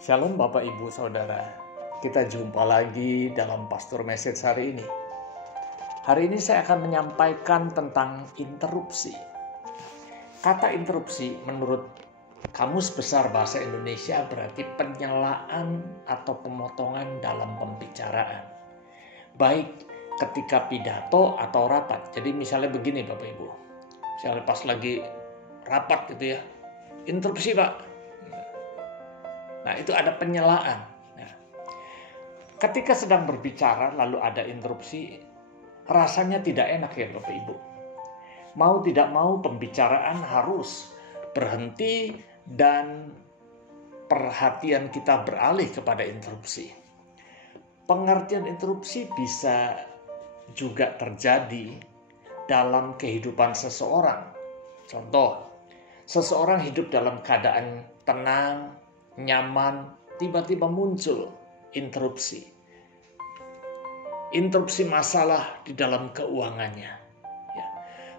Shalom Bapak Ibu Saudara, kita jumpa lagi dalam Pastor Message hari ini. Hari ini saya akan menyampaikan tentang interupsi. Kata interupsi menurut Kamus Besar Bahasa Indonesia berarti penyalaan atau pemotongan dalam pembicaraan. Baik ketika pidato atau rapat. Jadi misalnya begini Bapak Ibu, misalnya pas lagi rapat gitu ya, interupsi Pak. Nah, itu ada penyelaan. Nah, ketika sedang berbicara lalu ada interupsi, rasanya tidak enak ya Bapak Ibu. Mau tidak mau pembicaraan harus berhenti dan perhatian kita beralih kepada interupsi. Pengertian interupsi bisa juga terjadi dalam kehidupan seseorang. Contoh, seseorang hidup dalam keadaan tenang, nyaman, tiba-tiba muncul interupsi. Interupsi masalah di dalam keuangannya. Ya.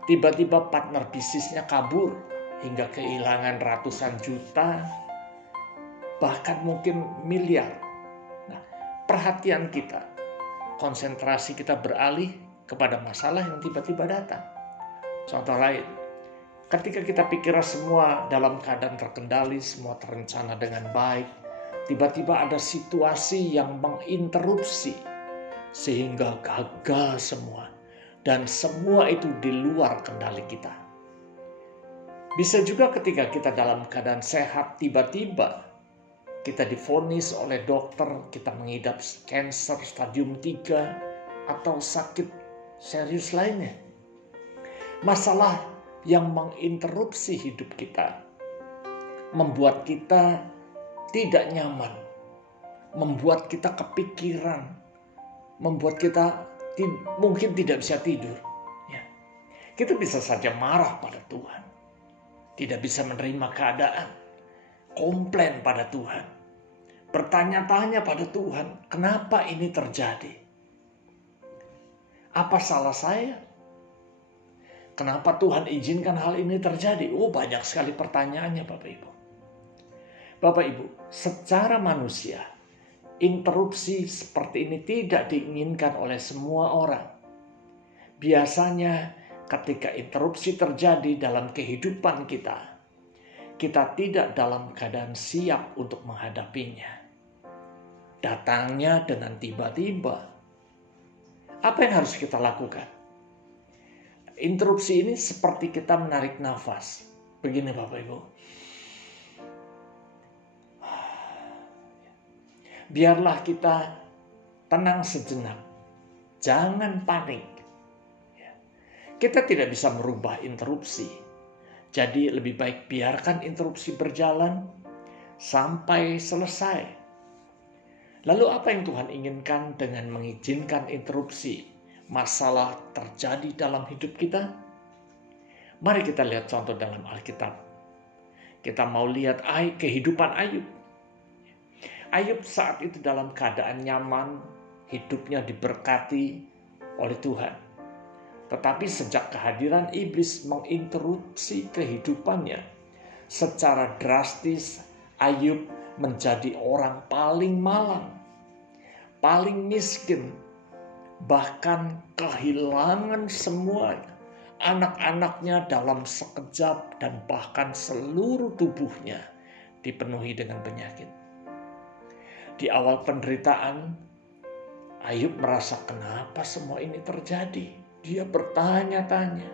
Tiba-tiba partner bisnisnya kabur hingga kehilangan ratusan juta, bahkan mungkin miliar. Nah, perhatian kita, konsentrasi kita beralih kepada masalah yang tiba-tiba datang. Contoh lain, ketika kita pikir semua dalam keadaan terkendali, semua terencana dengan baik, tiba-tiba ada situasi yang menginterupsi sehingga gagal semua. Dan semua itu di luar kendali kita. Bisa juga ketika kita dalam keadaan sehat, tiba-tiba kita divonis oleh dokter, kita mengidap kanker stadium 3 atau sakit serius lainnya. Masalah yang menginterupsi hidup kita, membuat kita tidak nyaman, membuat kita kepikiran, membuat kita mungkin tidak bisa tidur. Ya. Kita bisa saja marah pada Tuhan, tidak bisa menerima keadaan, komplain pada Tuhan, bertanya-tanya pada Tuhan, kenapa ini terjadi? Apa salah saya? Kenapa Tuhan izinkan hal ini terjadi? Oh, banyak sekali pertanyaannya Bapak Ibu. Bapak Ibu, secara manusia, interupsi seperti ini tidak diinginkan oleh semua orang. Biasanya ketika interupsi terjadi dalam kehidupan kita, kita tidak dalam keadaan siap untuk menghadapinya. Datangnya dengan tiba-tiba. Apa yang harus kita lakukan? Interupsi ini seperti kita menarik nafas. Begini Bapak Ibu. Biarlah kita tenang sejenak. Jangan panik. Kita tidak bisa merubah interupsi. Jadi lebih baik biarkan interupsi berjalan sampai selesai. Lalu apa yang Tuhan inginkan dengan mengizinkan interupsi? Masalah terjadi dalam hidup kita? Mari kita lihat contoh dalam Alkitab. Kita mau lihat kehidupan Ayub. Ayub saat itu dalam keadaan nyaman, hidupnya diberkati oleh Tuhan. Tetapi sejak kehadiran iblis menginterupsi kehidupannya, secara drastis Ayub menjadi orang paling malang, paling miskin, bahkan kehilangan semua anak-anaknya dalam sekejap dan bahkan seluruh tubuhnya dipenuhi dengan penyakit. Di awal penderitaan, Ayub merasa kenapa semua ini terjadi. Dia bertanya-tanya.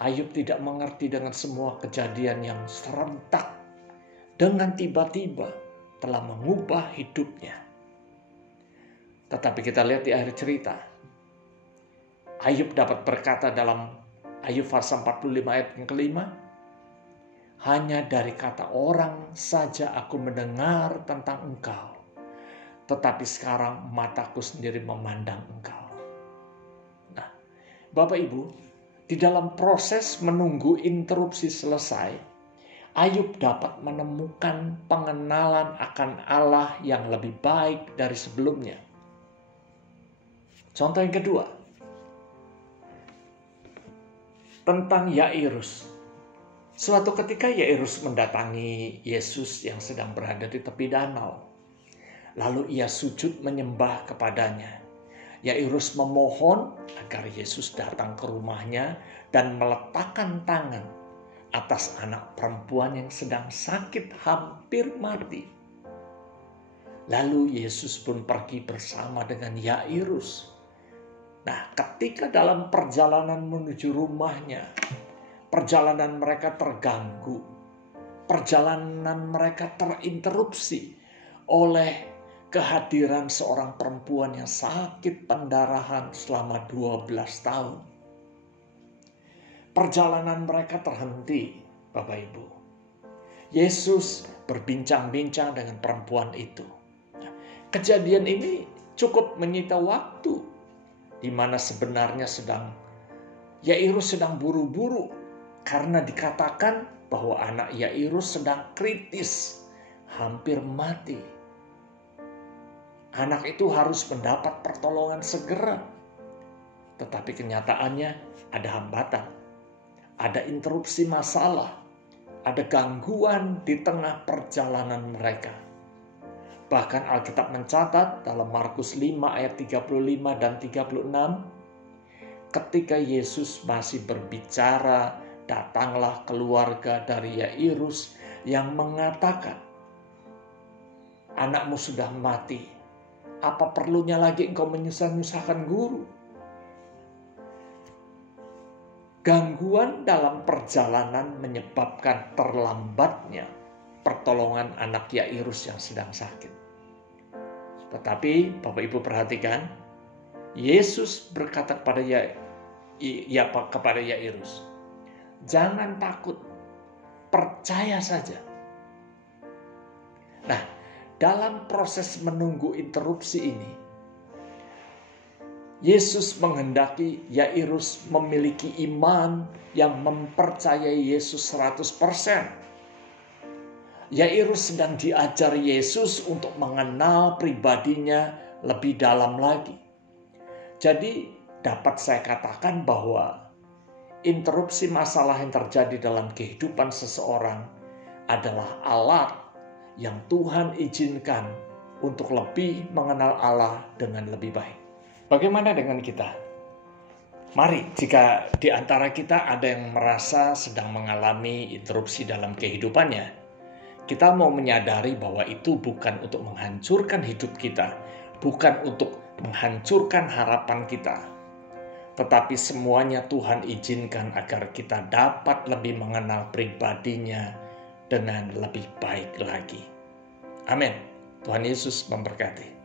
Ayub tidak mengerti dengan semua kejadian yang serentak dengan tiba-tiba telah mengubah hidupnya. Tetapi kita lihat di akhir cerita, Ayub dapat berkata dalam Ayub pasal 45 ayat yang kelima, hanya dari kata orang saja aku mendengar tentang engkau, tetapi sekarang mataku sendiri memandang engkau. Nah, Bapak Ibu, di dalam proses menunggu interupsi selesai, Ayub dapat menemukan pengenalan akan Allah yang lebih baik dari sebelumnya. Contoh yang kedua, tentang Yairus. Suatu ketika Yairus mendatangi Yesus yang sedang berada di tepi danau. Lalu ia sujud menyembah kepadanya. Yairus memohon agar Yesus datang ke rumahnya dan meletakkan tangan atas anak perempuan yang sedang sakit hampir mati. Lalu Yesus pun pergi bersama dengan Yairus. Nah, ketika dalam perjalanan menuju rumahnya, perjalanan mereka terganggu. Perjalanan mereka terinterupsi oleh kehadiran seorang perempuan yang sakit pendarahan selama 12 tahun. Perjalanan mereka terhenti, Bapak Ibu. Yesus berbincang-bincang dengan perempuan itu. Kejadian ini cukup menyita waktu, di mana sebenarnya Yairus sedang buru-buru, karena dikatakan bahwa anak Yairus sedang kritis, hampir mati. Anak itu harus mendapat pertolongan segera. Tetapi kenyataannya ada hambatan, ada interupsi masalah, ada gangguan di tengah perjalanan mereka. Bahkan Alkitab mencatat dalam Markus 5 ayat 35 dan 36, ketika Yesus masih berbicara, datanglah keluarga dari Yairus yang mengatakan, "Anakmu sudah mati. Apa perlunya lagi engkau menyusah-nyusahkan guru?" Gangguan dalam perjalanan menyebabkan terlambatnya pertolongan anak Yairus yang sedang sakit. Tetapi Bapak Ibu perhatikan, Yesus berkata kepada Yairus, "Jangan takut, percaya saja." Nah, dalam proses menunggu interupsi ini, Yesus menghendaki Yairus memiliki iman yang mempercayai Yesus 100%. Yairus sedang diajar Yesus untuk mengenal pribadinya lebih dalam lagi. Jadi dapat saya katakan bahwa interupsi masalah yang terjadi dalam kehidupan seseorang adalah alat yang Tuhan izinkan untuk lebih mengenal Allah dengan lebih baik. Bagaimana dengan kita? Mari, jika di antara kita ada yang merasa sedang mengalami interupsi dalam kehidupannya, kita mau menyadari bahwa itu bukan untuk menghancurkan hidup kita, bukan untuk menghancurkan harapan kita, tetapi semuanya Tuhan izinkan agar kita dapat lebih mengenal pribadinya dengan lebih baik lagi. Amin. Tuhan Yesus memberkati.